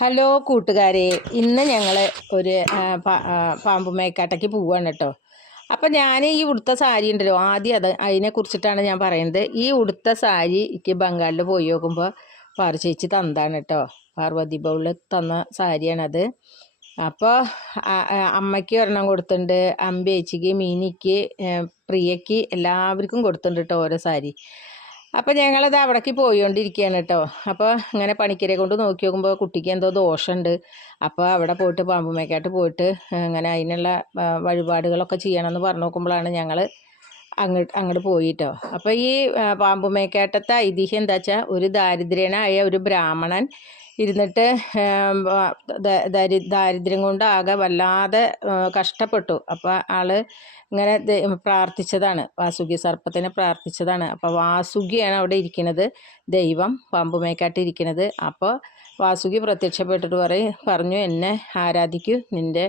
Hello കൂട്ടുകാരെ, ഇന്ന് ഞങ്ങൾ ഒരു പാമ്പുമേക്കാട്ടേക്ക് പോവുകയാണ് കേട്ടോ. അപ്പം ഞാൻ ഈ ഉടുത്ത സാരി ഉണ്ടല്ലോ, ആദ്യം അതിനെക്കുറിച്ചിട്ടാണ് ഞാൻ പറയുന്നത്. ഈ ഉടുത്ത സാരി എനിക്ക് ബംഗാളിൽ പോയി നോക്കുമ്പോൾ പാറു ചേച്ചി തന്നതാണ് കേട്ടോ. പാർവതി ബൗളിൽ തന്ന സാരിയാണത്. അപ്പോൾ അമ്മയ്ക്ക് ഒരെണ്ണം കൊടുത്തിട്ടുണ്ട്, അമ്പേച്ചിക്ക്, മീനിക്ക്, പ്രിയയ്ക്ക് എല്ലാവർക്കും കൊടുത്തിട്ടുണ്ട് കേട്ടോ ഓരോ സാരി. അപ്പോൾ ഞങ്ങളത് അവിടേക്ക് പോയിക്കൊണ്ടിരിക്കുകയാണ് കേട്ടോ. അപ്പോൾ ഇങ്ങനെ പണിക്കരെ കൊണ്ട് നോക്കി നോക്കുമ്പോൾ കുട്ടിക്ക് എന്തോ ദോഷമുണ്ട്. അപ്പോൾ അവിടെ പോയിട്ട് പാമ്പുമേക്കാട്ട് പോയിട്ട് ഇങ്ങനെ അതിനുള്ള വഴിപാടുകളൊക്കെ ചെയ്യണമെന്ന് പറഞ്ഞു നോക്കുമ്പോഴാണ് ഞങ്ങൾ അങ്ങോട്ട് പോയിട്ടോ. അപ്പോൾ ഈ പാമ്പുമേക്കാട്ടത്തെ ഐതിഹ്യം എന്താ വെച്ചാൽ, ഒരു ദാരിദ്ര്യനായ ഒരു ബ്രാഹ്മണൻ ഇരുന്നിട്ട് ദാരിദ്ര്യം കൊണ്ട് ആകെ വല്ലാതെ കഷ്ടപ്പെട്ടു. അപ്പോൾ ആൾ ഇങ്ങനെ പ്രാർത്ഥിച്ചതാണ്, വാസുകി സർപ്പത്തിനെ പ്രാർത്ഥിച്ചതാണ്. അപ്പോൾ വാസുകിയാണ് അവിടെ ഇരിക്കുന്നത്, ദൈവം പാമ്പുമേക്കാട്ട് ഇരിക്കുന്നത്. അപ്പോൾ വാസുകി പ്രത്യക്ഷപ്പെട്ടിട്ട് പറഞ്ഞു എന്നെ ആരാധിക്കൂ, നിൻ്റെ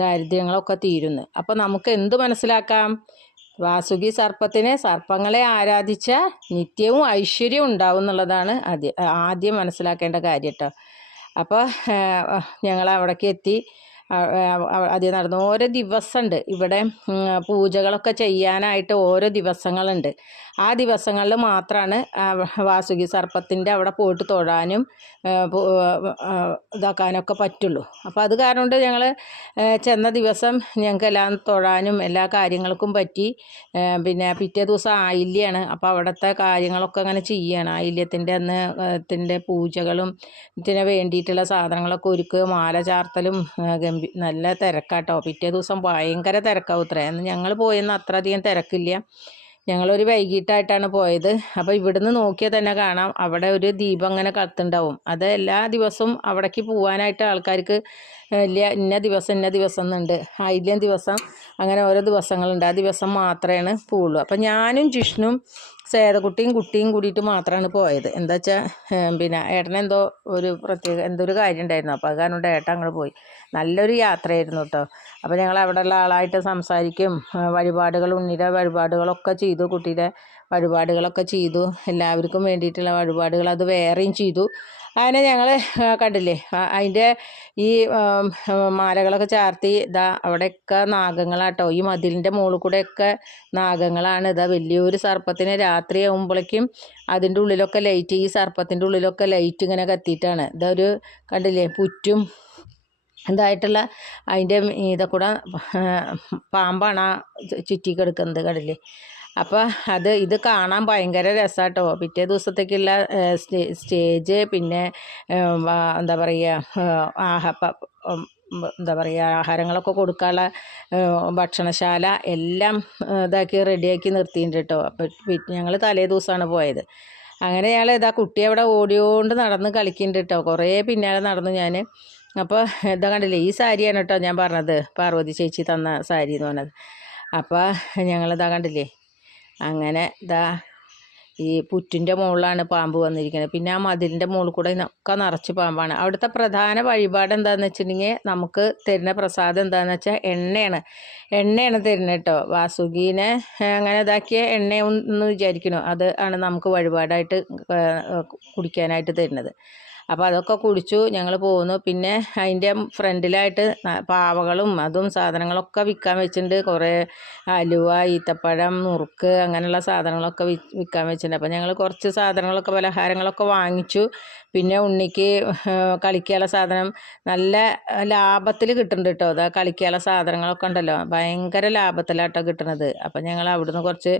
ദാരിദ്ര്യങ്ങളൊക്കെ തീരുന്നു. അപ്പോൾ നമുക്ക് എന്ത് മനസ്സിലാക്കാം? വാസുകി സർപ്പങ്ങളെ ആരാധിച്ച നിത്യവും ഐശ്വര്യം ഉണ്ടാവും എന്നുള്ളതാണ് ആദ്യം മനസ്സിലാക്കേണ്ട കാര്യം കേട്ടോ. അപ്പോൾ ഞങ്ങൾ അവിടേക്ക് എത്തി. ആദ്യം നടന്നു. ഓരോ ദിവസമുണ്ട് ഇവിടെ പൂജകളൊക്കെ ചെയ്യാനായിട്ട്, ഓരോ ദിവസങ്ങളുണ്ട്. ആ ദിവസങ്ങളിൽ മാത്രമാണ് വാസുകി സർപ്പത്തിൻ്റെ അവിടെ പോയിട്ട് തൊഴാനും ഇതാക്കാനൊക്കെ പറ്റുള്ളൂ. അപ്പോൾ അത് കാരണം കൊണ്ട് ഞങ്ങൾ ചെന്ന ദിവസം ഞങ്ങൾക്കെല്ലാം തൊഴാനും എല്ലാ കാര്യങ്ങൾക്കും പറ്റി. പിന്നെ പിറ്റേ ദിവസം ആയില്യാണ്. അപ്പോൾ അവിടുത്തെ കാര്യങ്ങളൊക്കെ അങ്ങനെ ചെയ്യുകയാണ്. ആയില്യത്തിൻ്റെ അന്ന് പൂജകളും ഇതിന് വേണ്ടിയിട്ടുള്ള സാധനങ്ങളൊക്കെ ഒരുക്കുക, മാല ചാർത്തലും നല്ല തിരക്കാട്ടോ. പിറ്റേ ദിവസം ഭയങ്കര തിരക്കാവും ഇത്രേ. അന്ന് ഞങ്ങൾ പോയെന്ന് അത്ര അധികം തിരക്കില്ല. ഞങ്ങളൊരു വൈകിട്ടായിട്ടാണ് പോയത്. അപ്പോൾ ഇവിടുന്ന് നോക്കിയാൽ തന്നെ കാണാം അവിടെ ഒരു ദീപം അങ്ങനെ കത്തുണ്ടാവും. അത് എല്ലാ ദിവസവും അവിടേക്ക് പോകാനായിട്ട് ആൾക്കാർക്ക് ഇന്ന ദിവസം എന്നുണ്ട്. ആയില്യം ദിവസം അങ്ങനെ ഓരോ ദിവസങ്ങളുണ്ട്. ആ ദിവസം മാത്രമേ പോവുള്ളൂ. അപ്പം ഞാനും ജിഷ്ണും കുട്ടിയും കൂടിയിട്ട് മാത്രമാണ് പോയത്. എന്താ വെച്ചാൽ പിന്നെ ഏട്ടനെന്തോ ഒരു എന്തൊരു കാര്യം ഉണ്ടായിരുന്നു. അപ്പോൾ അത് കാരണം ഏട്ടൻ അങ്ങോട്ട് പോയി. നല്ലൊരു യാത്രയായിരുന്നു കേട്ടോ. അപ്പോൾ ഞങ്ങൾ അവിടെയുള്ള ആളായിട്ട് സംസാരിക്കും, ഉണ്ണിയുടെ വഴിപാടുകളൊക്കെ ചെയ്തു, കുട്ടിയുടെ വഴിപാടുകളൊക്കെ ചെയ്തു, എല്ലാവർക്കും വേണ്ടിയിട്ടുള്ള വഴിപാടുകൾ അത് വേറെയും ചെയ്തു. അങ്ങനെ ഞങ്ങൾ കണ്ടില്ലേ, അതിൻ്റെ ഈ മാലകളൊക്കെ ചാർത്തി അവിടെയൊക്കെ നാഗങ്ങളാട്ടോ. ഈ മതിലിൻ്റെ മുകളിൽ കൂടെയൊക്കെ നാഗങ്ങളാണ്. വലിയൊരു സർപ്പത്തിന് രാത്രിയാകുമ്പോഴേക്കും അതിൻ്റെ ഉള്ളിലൊക്കെ ലൈറ്റ്, ഈ സർപ്പത്തിൻ്റെ ഉള്ളിലൊക്കെ ലൈറ്റ് ഇങ്ങനെ കത്തിയിട്ടാണ്. ഇതൊരു കണ്ടില്ലേ, പുറ്റും എന്തായിട്ടുള്ള അതിൻ്റെ ഇതൊക്കെ പാമ്പാണ് ചുറ്റിക്കെടുക്കുന്നത്, കണ്ടില്ലേ. അപ്പോൾ ഇത് കാണാൻ ഭയങ്കര രസമാട്ടോ. പിറ്റേ ദിവസത്തേക്കുള്ള സ്റ്റേജ്, പിന്നെ എന്താ പറയുക ആഹാരങ്ങളൊക്കെ കൊടുക്കാനുള്ള ഭക്ഷണശാല എല്ലാം ഇതാക്കി റെഡിയാക്കി നിർത്തിയിട്ടുണ്ട് കേട്ടോ. അപ്പോൾ ഞങ്ങൾ തലേ ദിവസമാണ് പോയത്. അങ്ങനെ ഞങ്ങൾ കുട്ടി അവിടെ ഓടിയോണ്ട് നടന്ന് കളിക്കുന്നുണ്ട് കേട്ടോ. കുറേ പിന്നാലെ നടന്നു ഞാൻ. അപ്പോൾ കണ്ടില്ലേ, ഈ സാരിയാണ് കേട്ടോ ഞാൻ പറഞ്ഞത്, പാർവതി ചേച്ചി തന്ന സാരി എന്ന് പറഞ്ഞത്. അപ്പോൾ ഞങ്ങളിതാ കണ്ടില്ലേ, അങ്ങനെ ഈ പുറ്റിൻ്റെ മുകളിലാണ് പാമ്പ് വന്നിരിക്കുന്നത്. പിന്നെ ആ മതിലിൻ്റെ മുകളിൽ കൂടെ ഒക്കെ നിറച്ച് പാമ്പാണ്. അവിടുത്തെ പ്രധാന വഴിപാട് എന്താണെന്ന് വെച്ചിട്ടുണ്ടെങ്കിൽ, നമുക്ക് തരുന്ന പ്രസാദം എന്താണെന്ന് വെച്ചാൽ എണ്ണയാണ് തരുന്നത് കേട്ടോ. വാസുകീനെ അങ്ങനെ ഇതാക്കിയ എണ്ണയെന്ന് വിചാരിക്കണോ, അത് ആണ് നമുക്ക് വഴിപാടായിട്ട് കുടിക്കാനായിട്ട് തരുന്നത്. അപ്പോൾ അതൊക്കെ കുടിച്ചു ഞങ്ങൾ പോന്നു. പിന്നെ അതിൻ്റെ ഫ്രണ്ടിലായിട്ട് പാവകളും അതും സാധനങ്ങളൊക്കെ വിൽക്കാൻ വെച്ചിട്ടുണ്ട്. കുറേ അലുവ, ഈത്തപ്പഴം, നുറുക്ക് അങ്ങനെയുള്ള സാധനങ്ങളൊക്കെ വിൽക്കാൻ വെച്ചിട്ടുണ്ട്. അപ്പോൾ ഞങ്ങൾ കുറച്ച് സാധനങ്ങളൊക്കെ, പലഹാരങ്ങളൊക്കെ വാങ്ങിച്ചു. പിന്നെ ഉണ്ണിക്ക് കളിക്കാനുള്ള സാധനം നല്ല ലാഭത്തിൽ കിട്ടുന്നുണ്ട് കേട്ടോ. കളിക്കാനുള്ള സാധനങ്ങളൊക്കെ ഉണ്ടല്ലോ, ഭയങ്കര ലാഭത്തിലാട്ടോ കിട്ടുന്നത്. അപ്പം ഞങ്ങൾ അവിടുന്ന് കുറച്ച്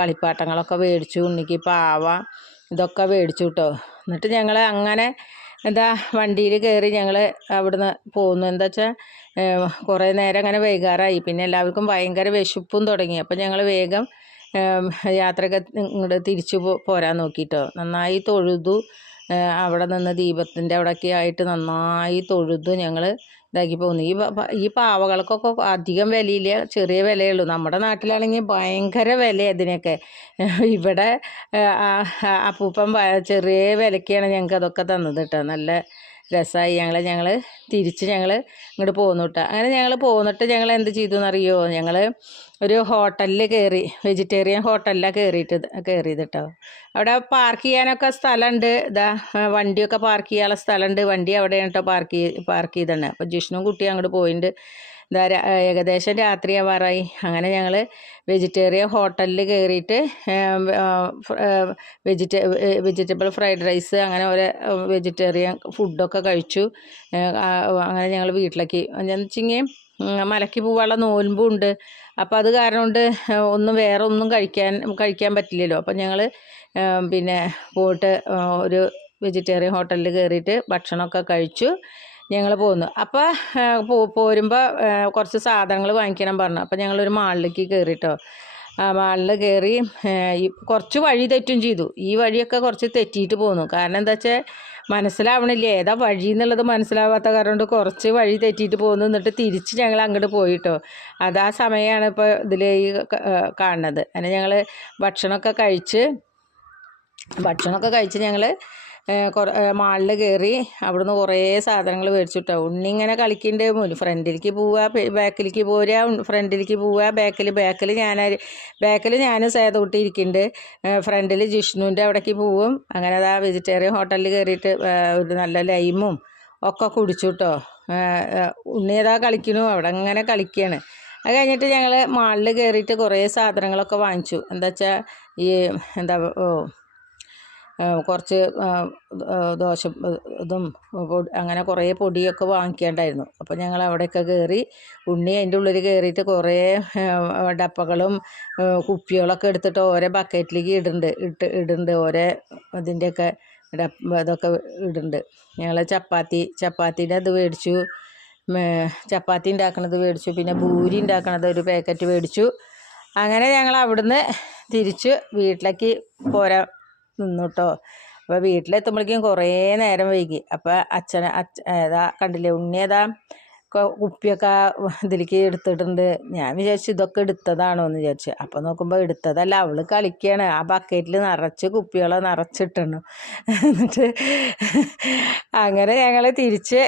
കളിപ്പാട്ടങ്ങളൊക്കെ മേടിച്ചു. ഉണ്ണിക്ക് പാവ ഇതൊക്കെ മേടിച്ചു കേട്ടോ. എന്നിട്ട് ഞങ്ങൾ അങ്ങനെ വണ്ടിയിൽ കയറി ഞങ്ങൾ അവിടുന്ന് പോന്നു. എന്താ വെച്ചാൽ കുറേ നേരം അങ്ങനെ വൈകാറായി. പിന്നെ എല്ലാവർക്കും ഭയങ്കര വിശപ്പും തുടങ്ങി. അപ്പം ഞങ്ങൾ വേഗം യാത്രയൊക്കെ ഇങ്ങോട്ട് തിരിച്ചു പോരാൻ നോക്കിയിട്ടോ. നന്നായി തൊഴുതു. അവിടെ നിന്ന് ദീപത്തിൻ്റെ അവിടെയൊക്കെ ആയിട്ട് നന്നായി തൊഴുതു ഞങ്ങൾ ഇതാക്കി പോകുന്നു. ഈ പാവകൾക്കൊക്കെ അധികം വിലയില്ല, ചെറിയ വിലയുള്ളൂ. നമ്മുടെ നാട്ടിലാണെങ്കിൽ ഭയങ്കര വില അതിനൊക്കെ. ഇവിടെ അപ്പൂപ്പൻ ചെറിയ വിലയ്ക്കാണ് ഞങ്ങൾക്ക് അതൊക്കെ തന്നത് കേട്ടോ. നല്ല രസമായി. ഞങ്ങൾ തിരിച്ച് ഇങ്ങോട്ട് പോന്നു കേട്ടോ. അങ്ങനെ ഞങ്ങൾ പോന്നിട്ട് ഞങ്ങൾ എന്ത് ചെയ്തു എന്നറിയോ, ഞങ്ങൾ ഒരു ഹോട്ടലിൽ കയറി, വെജിറ്റേറിയൻ ഹോട്ടലിലാണ് കയറിയത് കേട്ടോ. അവിടെ പാർക്ക് ചെയ്യാനൊക്കെ സ്ഥലമുണ്ട്. വണ്ടിയൊക്കെ പാർക്ക് ചെയ്യാനുള്ള സ്ഥലമുണ്ട്. വണ്ടി അവിടെയാണ് കേട്ടോ പാർക്ക് ചെയ്തതാണ്. അപ്പോൾ ജിഷ്ണും കുട്ടിയും അങ്ങോട്ട് പോയിട്ടുണ്ട്. ഏകദേശം രാത്രിയാവാറായി. അങ്ങനെ ഞങ്ങൾ വെജിറ്റേറിയൻ ഹോട്ടലിൽ കയറിയിട്ട് വെജിറ്റബിൾ ഫ്രൈഡ് റൈസ് അങ്ങനെ ഓരോ വെജിറ്റേറിയൻ ഫുഡൊക്കെ കഴിച്ചു. അങ്ങനെ ഞങ്ങൾ വീട്ടിലേക്ക് എന്ന് വെച്ചെങ്കിൽ മലയ്ക്ക് പോകാനുള്ള നോൻപുണ്ട്. അപ്പോൾ അത് കാരണം കൊണ്ട് വേറെ ഒന്നും കഴിക്കാൻ പറ്റില്ലല്ലോ. അപ്പം ഞങ്ങൾ പിന്നെ പോയിട്ട് ഒരു വെജിറ്റേറിയൻ ഹോട്ടലിൽ കയറിയിട്ട് ഭക്ഷണമൊക്കെ കഴിച്ചു ഞങ്ങൾ പോന്നു. അപ്പോൾ പോരുമ്പോൾ കുറച്ച് സാധനങ്ങൾ വാങ്ങിക്കണം പറഞ്ഞു. അപ്പോൾ ഞങ്ങളൊരു മാളിലേക്ക് കയറിട്ടോ. മാളിൽ കയറി കുറച്ച് വഴി തെറ്റും ചെയ്തു. ഈ വഴിയൊക്കെ കുറച്ച് തെറ്റിയിട്ട് പോന്നു. കാരണം എന്താ വെച്ചാൽ മനസ്സിലാവണില്ല, ഏതാ വഴി എന്നുള്ളത് മനസ്സിലാവാത്ത കാരണം കൊണ്ട് കുറച്ച് വഴി തെറ്റിയിട്ട് പോകുന്നു. എന്നിട്ട് തിരിച്ച് ഞങ്ങൾ അങ്ങോട്ട് പോയിട്ടോ. ആ സമയമാണ് ഇപ്പോൾ ഇതിൽ കാണുന്നത്. അങ്ങനെ ഞങ്ങൾ ഭക്ഷണമൊക്കെ കഴിച്ച് ഞങ്ങൾ മാളിൽ കയറി. അവിടുന്ന് കുറേ സാധനങ്ങൾ മേടിച്ചു കേട്ടോ. ഉണ്ണി ഇങ്ങനെ കളിക്കുന്നുണ്ട്. ഫ്രണ്ടിലേക്ക് പോവുക, ബാക്കിലേക്ക് പോരുക, ഫ്രണ്ടിലേക്ക് പോവുക, ബാക്കിൽ ഞാൻ സേതൂട്ടി ഇരിക്കുന്നുണ്ട്, ഫ്രണ്ടിൽ ജിഷ്ണുവിൻ്റെ അവിടേക്ക് പോവും. അങ്ങനെ അതാ വെജിറ്റേറിയൻ ഹോട്ടലിൽ കയറിയിട്ട് ഒരു നല്ല ലൈമും ഒക്കെ കുടിച്ചു കേട്ടോ. ഉണ്ണി ഏതാ കളിക്കണു, അവിടെ അങ്ങനെ കളിക്കുകയാണ്. അത് കഴിഞ്ഞിട്ട് ഞങ്ങൾ മാളിൽ കയറിയിട്ട് കുറേ സാധനങ്ങളൊക്കെ വാങ്ങിച്ചു. എന്താ വെച്ചാൽ കുറച്ച് ദോശ അങ്ങനെ കുറേ പൊടിയൊക്കെ വാങ്ങിക്കേണ്ടായിരുന്നു. അപ്പോൾ ഞങ്ങൾ അവിടെയൊക്കെ കയറി. ഉണ്ണി അതിൻ്റെ ഉള്ളിൽ കയറിയിട്ട് കുറേ ഡപ്പകളും കുപ്പികളൊക്കെ എടുത്തിട്ട് ഓരോ ബക്കറ്റിലേക്ക് ഇടുന്നുണ്ട്. ഓരോ അതിൻ്റെയൊക്കെ ഇതൊക്കെ ഇടുന്നുണ്ട്. ഞങ്ങൾ ചപ്പാത്തിൻ്റെ അത് മേടിച്ചു, ചപ്പാത്തി ഉണ്ടാക്കണത് മേടിച്ചു, പിന്നെ പൂരി ഉണ്ടാക്കണത് ഒരു പാക്കറ്റ് മേടിച്ചു. അങ്ങനെ ഞങ്ങൾ അവിടുന്ന് തിരിച്ച് വീട്ടിലേക്ക് നിന്നു കേട്ടോ. അപ്പോൾ വീട്ടിലെത്തുമ്പോഴേക്കും കുറേ നേരം വൈകി. അപ്പോൾ കണ്ടില്ലേ, ഉണ്ണി കുപ്പിയൊക്കെ ഇതിലേക്ക് എടുത്തിട്ടുണ്ട്. ഞാൻ വിചാരിച്ചു ഇതൊക്കെ എടുത്തതാണോ എന്ന് വിചാരിച്ചു. അപ്പോൾ നോക്കുമ്പോൾ എടുത്തതല്ല, അവൾ കളിക്കുകയാണ്. ആ ബക്കറ്റിൽ നിറച്ച് കുപ്പികളെ നിറച്ചിട്ടു. എന്നിട്ട് അങ്ങനെ ഞങ്ങൾ തിരിച്ച്